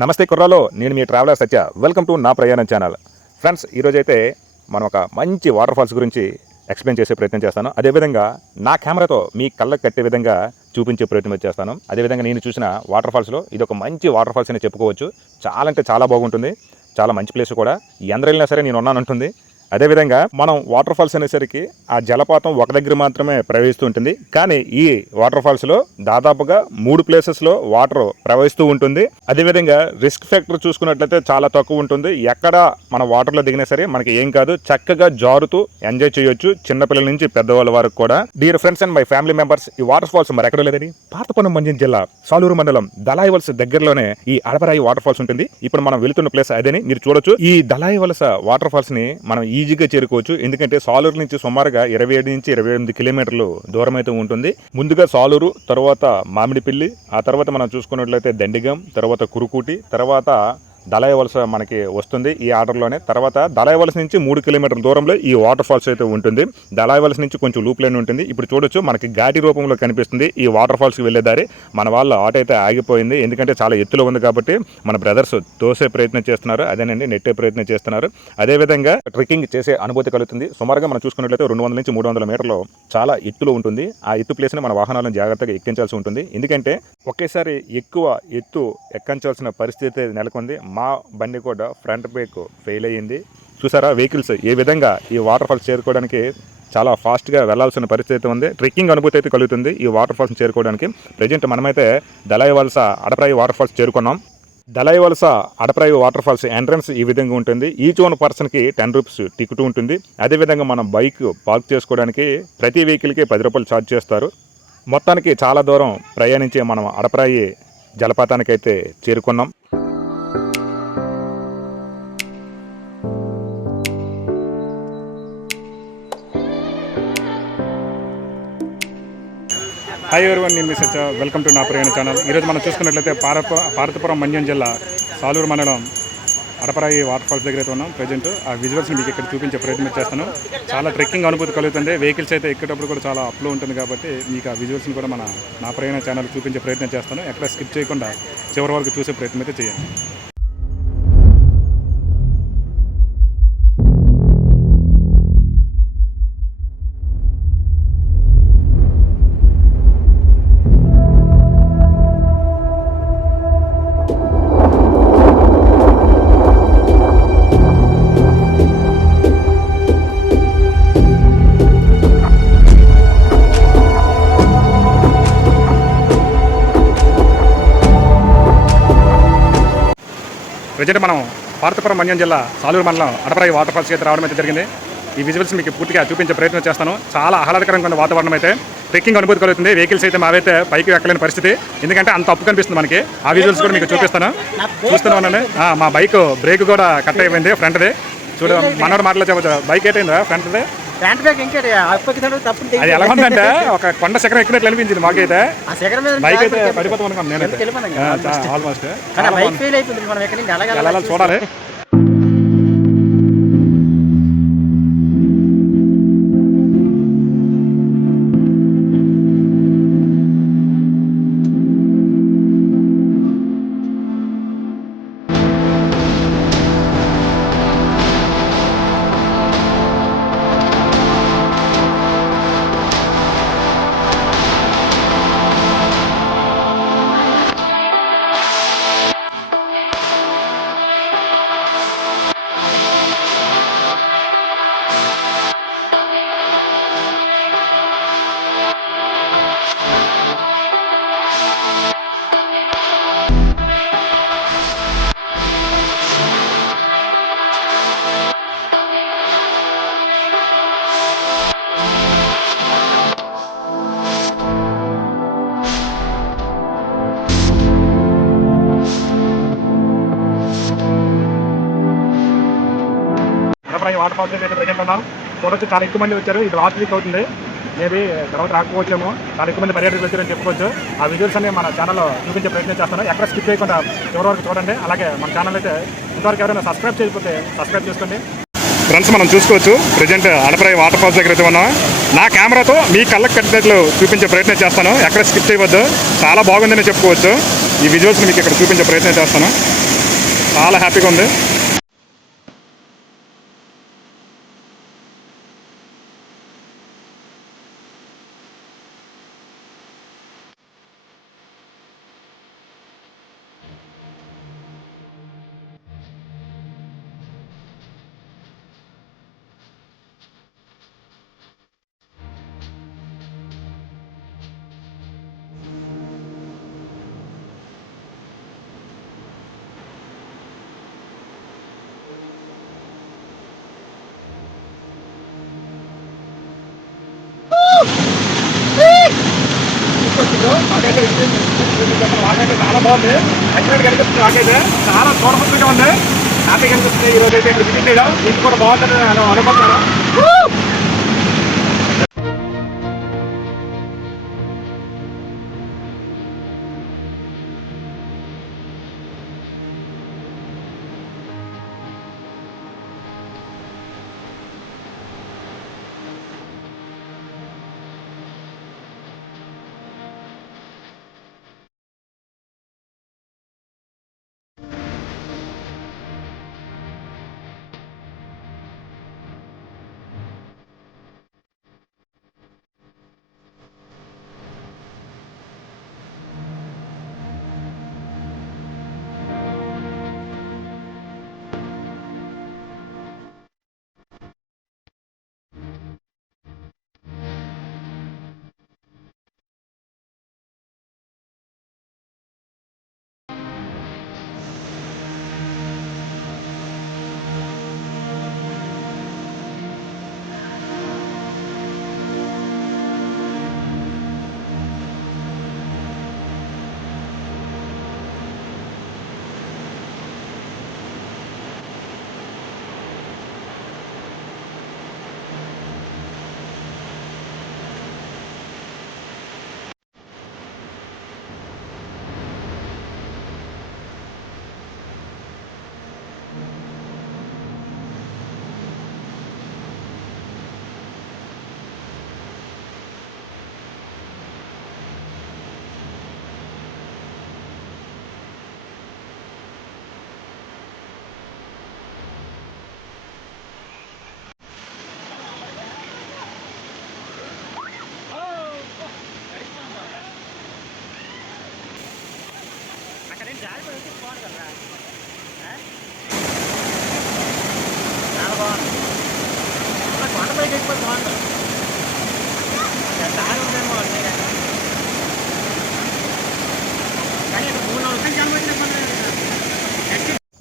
నమస్తే కుర్రాలో నేను మీ ట్రావెలర్ సత్య. వెల్కమ్ టు నా ప్రయాణం ఛానల్ ఫ్రెండ్స్ ఈరోజైతే మనం ఒక మంచి వాటర్ ఫాల్స్ గురించి ఎక్స్ప్లెయిన్ చేసే ప్రయత్నం చేస్తాను. అదేవిధంగా నా కెమెరాతో మీ కళ్ళకు కట్టే విధంగా చూపించే ప్రయత్నం చేస్తాను. అదేవిధంగా నేను చూసిన వాటర్ ఫాల్స్లో ఇది ఒక మంచి వాటర్ ఫాల్స్ అని చెప్పుకోవచ్చు. చాలా అంటే చాలా బాగుంటుంది. చాలా మంచి ప్లేస్ కూడా. ఎందరు వెళ్ళినా సరే నేను ఉన్నానంటుంది. అదేవిధంగా మనం వాటర్ ఫాల్స్ అనేసరికి ఆ జలపాతం ఒక దగ్గర మాత్రమే ప్రవహిస్తూ ఉంటుంది. కానీ ఈ వాటర్ ఫాల్స్లో దాదాపుగా మూడు ప్లేసెస్లో వాటర్ ప్రవహిస్తూ ఉంటుంది. అదేవిధంగా రిస్క్ ఫ్యాక్టర్ చూసుకున్నట్లయితే చాలా తక్కువ ఉంటుంది. ఎక్కడ మన వాటర్లో దిగినా సరే మనకి ఏం కాదు. చక్కగా జారుతూ ఎంజాయ్ చేయొచ్చు చిన్నపిల్లల నుంచి పెద్దవాళ్ళ వరకు కూడా. Dear friends and my family members ఈ వాటర్ ఫాల్స్ మరి ఎక్కడ లేదని పాతపనం మంజం జిల్లా సాలూరు మండలం దళాయి వలస దగ్గరలోనే ఈ అడపరాయి వాటర్ ఫాల్స్ ఉంటుంది. ఇప్పుడు మనం వెళుతున్న ప్లేస్ అదేని మీరు చూడొచ్చు. ఈ దళాయి వలస వాటర్ ఫాల్స్ని మనం ఈ ఈజీగా చేరుకోవచ్చు. ఎందుకంటే సాలూరు నుంచి సుమారుగా ఇరవై ఏడు నుంచి ఇరవై ఎనిమిది కిలోమీటర్లు దూరం అయితే ఉంటుంది. ముందుగా సాలూరు తర్వాత మామిడిపిల్లి ఆ తర్వాత మనం చూసుకున్నట్లయితే దండిగం తర్వాత కురుకుటి తర్వాత దళాయి వలస మనకి వస్తుంది ఈ ఆర్డర్లోనే. తర్వాత దళాయి వలస నుంచి మూడు కిలోమీటర్ల దూరంలో ఈ వాటర్ ఫాల్స్ అయితే ఉంటుంది. దళాయి వలస నుంచి కొంచెం లూప్ లైన్ ఉంటుంది. ఇప్పుడు చూడొచ్చు మనకి ఘాటి రూపంలో కనిపిస్తుంది ఈ వాటర్ ఫాల్స్కి వెళ్ళే దారి. మన వాళ్ళ ఆటో అయితే ఆగిపోయింది. ఎందుకంటే చాలా ఎత్తులో ఉంది కాబట్టి మన బ్రదర్స్ తోసే ప్రయత్నం చేస్తున్నారు. అదేనండి నెట్టే ప్రయత్నం చేస్తున్నారు. అదేవిధంగా ట్రెక్కింగ్ చేసే అనుభూతి కలుగుతుంది. సుమారుగా మనం చూసుకున్నట్లయితే రెండు వందల నుంచి మూడు వందల మీటర్లు చాలా ఎత్తులో ఉంటుంది. ఆ ఎత్తు ప్లేస్ని మన వాహనాలను జాగ్రత్తగా ఎక్కించాల్సి ఉంటుంది. ఎందుకంటే ఒకేసారి ఎక్కువ ఎత్తు ఎక్కించాల్సిన పరిస్థితి నెలకొంది. మా బండి కూడా ఫ్రంట్ బ్రేక్ ఫెయిల్ అయ్యింది. చూసారా వెహికల్స్ ఏ విధంగా ఈ వాటర్ ఫాల్స్ చేరుకోవడానికి చాలా ఫాస్ట్గా వెళ్ళాల్సిన పరిస్థితి ఉంది. ట్రెక్కింగ్ అనుభూతి అయితే కలుగుతుంది ఈ వాటర్ ఫాల్స్ చేరుకోవడానికి. ప్రజెంట్ మనమైతే దళాయి వలస అడప్రాయి వాటర్ ఫాల్స్ చేరుకున్నాం. దళాయి వలస అడప్రాయి వాటర్ ఫాల్స్ ఎంట్రన్స్ ఈ విధంగా ఉంటుంది. ఈచ్ వన్ పర్సన్కి టెన్ రూపీస్ టికెట్ ఉంటుంది. అదేవిధంగా మనం బైక్ పార్క్ చేసుకోవడానికి ప్రతి వెహికల్కి పది రూపాయలు ఛార్జ్ చేస్తారు. మొత్తానికి చాలా దూరం ప్రయాణించి మనం అడపరాయి జలపాతానికైతే చేరుకున్నాం. హాయ్ ఎవరివన్ నేను మిస్ వెల్కమ్ టు నా ప్రయాణ ఛానల్. ఈరోజు మనం చూసుకున్నట్లయితే పారప పార్వతీపురం మంజం జిల్లా సాలూరు మండలం అడపరాయి వాటర్ ఫాల్స్ దగ్గర అయితే ఉన్నాం. ప్రజెంట్ ఆ విజువల్స్ని మీకు ఇక్కడ చూపించే ప్రయత్నం చేస్తాను. చాలా ట్రెక్కింగ్ అనుభూతి కలుగుతుంది. వెహికల్స్ అయితే ఎక్కేటప్పుడు కూడా చాలా అప్లో ఉంటుంది కాబట్టి మీకు ఆ విజువల్స్ని కూడా మన నా ప్రయాణ ఛానల్ చూపించే ప్రయత్నం చేస్తాను. ఎక్కడ స్కిప్ చేయకుండా చివరి వరకు చూసే ప్రయత్నం అయితే చేయండి. ప్రజెంట్ మనం పార్తపురం మన్యం జిల్లా సాలూరు మండలం అడపరాయి వాటర్ ఫాల్స్ అయితే రావడం అయితే జరిగింది. ఈ విజువల్స్ మీకు పూర్తిగా చూపించే ప్రయత్నం చేస్తాను. చాలా ఆహ్లాదకరంగా ఉన్న వాతావరణం అయితే ట్రెక్కింగ్ అనుభూతి కలుగుతుంది. వెహికల్స్ అయితే మావైతే పైకి ఎక్కలేని పరిస్థితి. ఎందుకంటే అంత అప్పు కనిపిస్తుంది మనకి. ఆ విజువల్స్ కూడా మీకు చూపిస్తాను. చూస్తూనే ఉన్నాను మా బైక్ బ్రేక్ కూడా కట్ అయిపోయింది ఫ్రంట్ది. చూడ మనోడు మాటలో చెప్పచ్చు. బైక్ అయితే ఫ్రంట్ది? ప్యాంట్ బ్యాగ్ ఇంకేటి అప్పకి తప్పుడు అది ఎలా ఉందంటే ఒక కొండ శకరం ఎక్కినట్లు అనిపించింది మాకైతే. ఆ శిఖరం మీద బైక్ అయితే పడిపోతాం అనుకున్నాను నేనైతే. ఆల్మోస్ట్ కానీ బైక్ ఫెయిల్ అయిపోతుంది మనం ఎక్కడి నుంచి ఎలా అలాగే చూడాలి. అడపరాయి అయితే ప్రజెంట్ ఉన్నాం. చూడొచ్చు చాలా ఎక్కువ మంది వచ్చారు. ఇది లాస్ట్ వీక్ అవుతుంది. మేబీ తర్వాత రాకపోవచ్చేమో చాలా ఎక్కువ మంది పర్యాటకులు వచ్చారని చెప్పుకోవచ్చు. ఆ విజువల్స్ అనేవి మన ఛానల్లో చూపించే ప్రయత్నం చేస్తాను. ఎక్కడ స్కిప్ చేయకుండా చివరి వరకు చూడండి. అలాగే మన ఛానల్ అయితే ఇంతవరకు ఎవరైనా సబ్స్క్రైబ్ చేయకపోతే సబ్స్క్రైబ్ చేసుకోండి. ఫ్రెండ్స్ మనం చూసుకోవచ్చు. ప్రజెంట్ అడపరాయి వాటర్ ఫాల్స్ దగ్గర అయితే ఉన్నాం. నా కెమెరాతో మీ కళ్ళకు కట్టినట్లు చూపించే ప్రయత్నం చేస్తాను. ఎక్కడ స్కిప్ చేయవద్దు. చాలా బాగుందని చెప్పుకోవచ్చు. ఈ విజువల్స్ మీకు ఇక్కడ చూపించే ప్రయత్నం చేస్తాను. చాలా హ్యాపీగా ఉంది. చాలా బాగుంది. ఎక్సలెంట్ కనిపిస్తుంది నాకైతే చాలా చూడముచ్చగా ఉంది. హ్యాపీ కనిపిస్తుంది. ఈరోజు అయితే ఇక్కడ విజిట్ చేయడం. మీకు కూడా బాగుంటుంది నేను అనుకుంటున్నాను.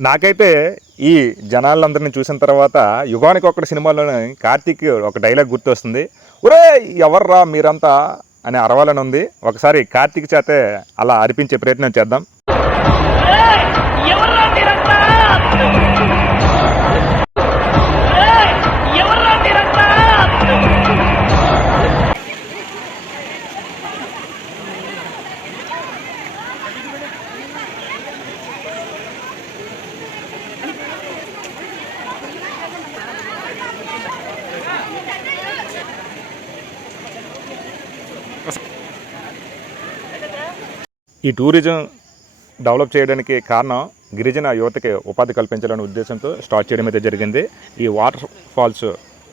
నాకైతే ఈ జనాలందరినీ చూసిన తర్వాత యుగానికి ఒక్కటి సినిమాలోని కార్తీక్ ఒక డైలాగ్ గుర్తొస్తుంది. ఒరే ఎవర్రా మీరంతా? అని అరవాలని ఉంది. ఒకసారి కార్తీక్ చేతే అలా అరిపించే ప్రయత్నం చేద్దాం. ఈ టూరిజం డెవలప్ చేయడానికి కారణం గిరిజన యువతకి ఉపాధి కల్పించాలనే ఉద్దేశంతో స్టార్ట్ చేయడం అయితే జరిగింది. ఈ వాటర్ ఫాల్స్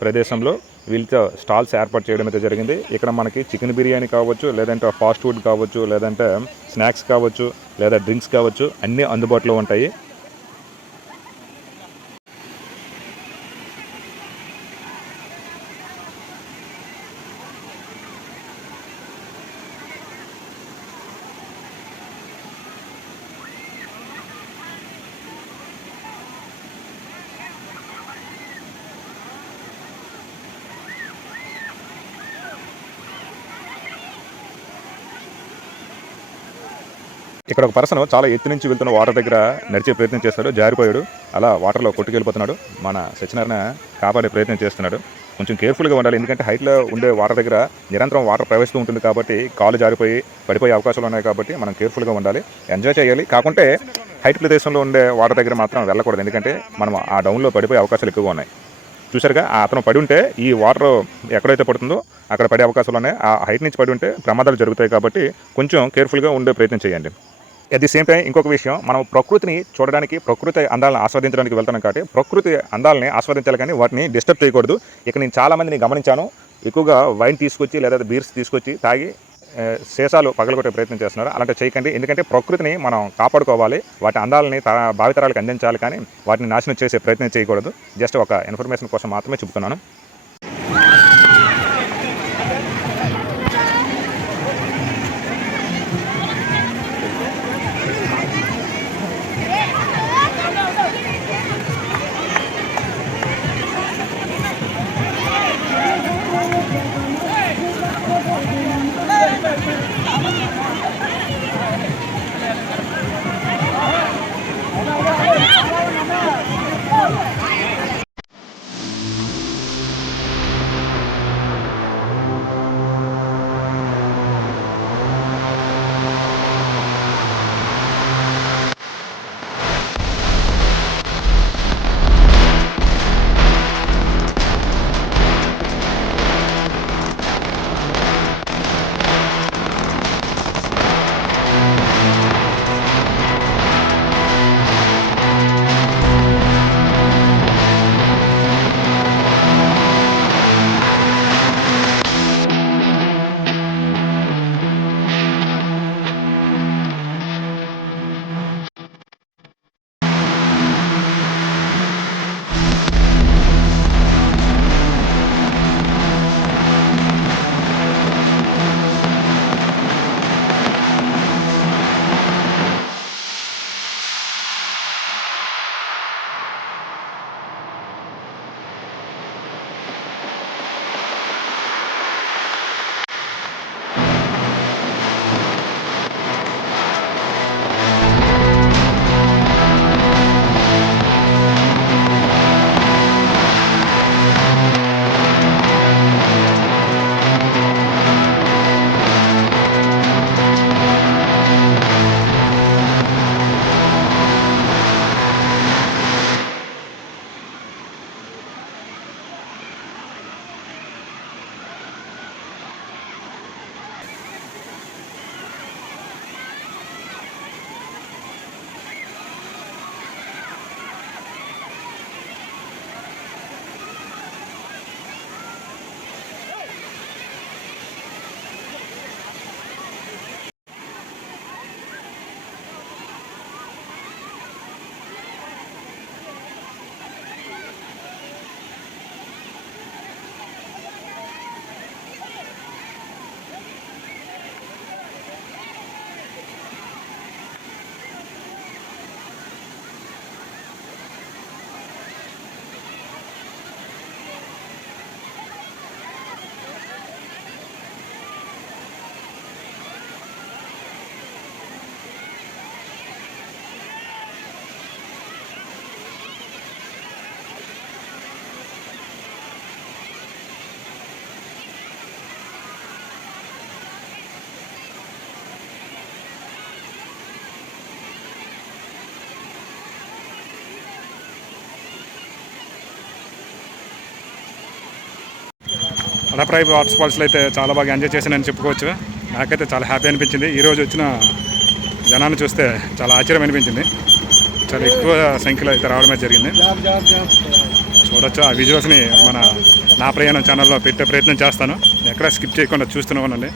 ప్రదేశంలో వీళ్ళతో స్టాల్స్ ఏర్పాటు చేయడం అయితే జరిగింది. ఇక్కడ మనకి చికెన్ బిర్యానీ కావచ్చు లేదంటే ఫాస్ట్ ఫుడ్ కావచ్చు లేదంటే స్నాక్స్ కావచ్చు లేదా డ్రింక్స్ కావచ్చు అన్నీ అందుబాటులో ఉంటాయి. ఇక్కడ ఒక పర్సన్ చాలా ఎత్తు నుంచి వెళ్తున్న వాటర్ దగ్గర నడిచే ప్రయత్నం చేస్తాడు జారిపోయాడు. అలా వాటర్లో కొట్టుకెళ్ళిపోతున్నాడు. మన సత్యనారాయణ కాపాడే ప్రయత్నం చేస్తున్నాడు. కొంచెం కేర్ఫుల్గా ఉండాలి ఎందుకంటే హైట్లో ఉండే వాటర్ దగ్గర నిరంతరం వాటర్ ప్రవేశిస్తూ ఉంటుంది కాబట్టి కాలు జారిపోయి పడిపోయే అవకాశాలు ఉన్నాయి కాబట్టి మనం కేర్ఫుల్గా ఉండాలి ఎంజాయ్ చేయాలి. కాకుంటే హైట్ ప్రదేశంలో ఉండే వాటర్ దగ్గర మాత్రం వెళ్ళకూడదు ఎందుకంటే మనం ఆ డౌన్లో పడిపోయే అవకాశాలు ఎక్కువగా ఉన్నాయి. చూసారుగా ఆ అతను పడి ఉంటే ఈ వాటర్ ఎక్కడైతే పడుతుందో అక్కడ పడే అవకాశాలు ఉన్నాయి. ఆ హైట్ నుంచి పడి ఉంటే ప్రమాదాలు జరుగుతాయి కాబట్టి కొంచెం కేర్ఫుల్గా ఉండే ప్రయత్నం చేయండి. అట్ ది సేమ్ టైం ఇంకొక విషయం మనం ప్రకృతిని చూడడానికి ప్రకృతి అందాలను ఆస్వాదించడానికి వెళ్తున్నాం కాబట్టి ప్రకృతి అందాలని ఆస్వాదించాలి కానీ వాటిని డిస్టర్బ్ చేయకూడదు. ఇక నేను చాలా మందిని గమనించాను. ఎక్కువగా వైన్ తీసుకొచ్చి లేదా బీర్స్ తీసుకొచ్చి తాగి శేషాలు పగలగొట్టే ప్రయత్నం చేస్తున్నారు. అలాంటి చేయకండి. ఎందుకంటే ప్రకృతిని మనం కాపాడుకోవాలి. వాటి అందాలని త- భావితరాలకు అందించాలి కానీ వాటిని నాశనం చేసే ప్రయత్నం చేయకూడదు. జస్ట్ ఒక ఇన్ఫర్మేషన్ కోసం మాత్రమే చెబుతున్నాను. అడప్రాయి వాటర్ ఫాల్స్లో అయితే చాలా బాగా ఎంజాయ్ చేశానని చెప్పుకోవచ్చు. నాకైతే చాలా హ్యాపీ అనిపించింది. ఈరోజు వచ్చిన జనాన్ని చూస్తే చాలా ఆశ్చర్యం అనిపించింది. చాలా ఎక్కువ సంఖ్యలో అయితే రావడమే జరిగింది. చూడొచ్చు. ఆ విజువల్స్ని మన నా ప్రయాణం ఛానల్లో పెట్టే ప్రయత్నం చేస్తాను. ఎక్కడ స్కిప్ చేయకుండా చూస్తూనే ఉండండి.